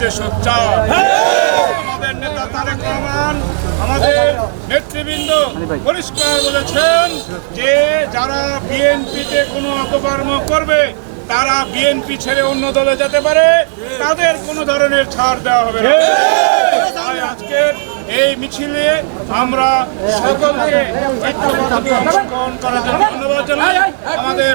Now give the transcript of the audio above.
যে সোচ্চার। আমাদের নেতা তারেক রহমান আমাদের নেতৃবৃন্দ পরিষ্কার বলেছেন যে যারা বিএনপিতে কোনো অপকর্ম করবে তারা বিএনপি ছেড়ে অন্য দলে যেতে পারে। তাদের কোনো ধরনের ছাড় দেওয়া হবে না। তাই আজকের এই মিছিলে আমরা সকলকে ঐক্যবদ্ধভাবে অংশগ্রহণ করার জন্য ধন্যবাদ জানাই। আমাদের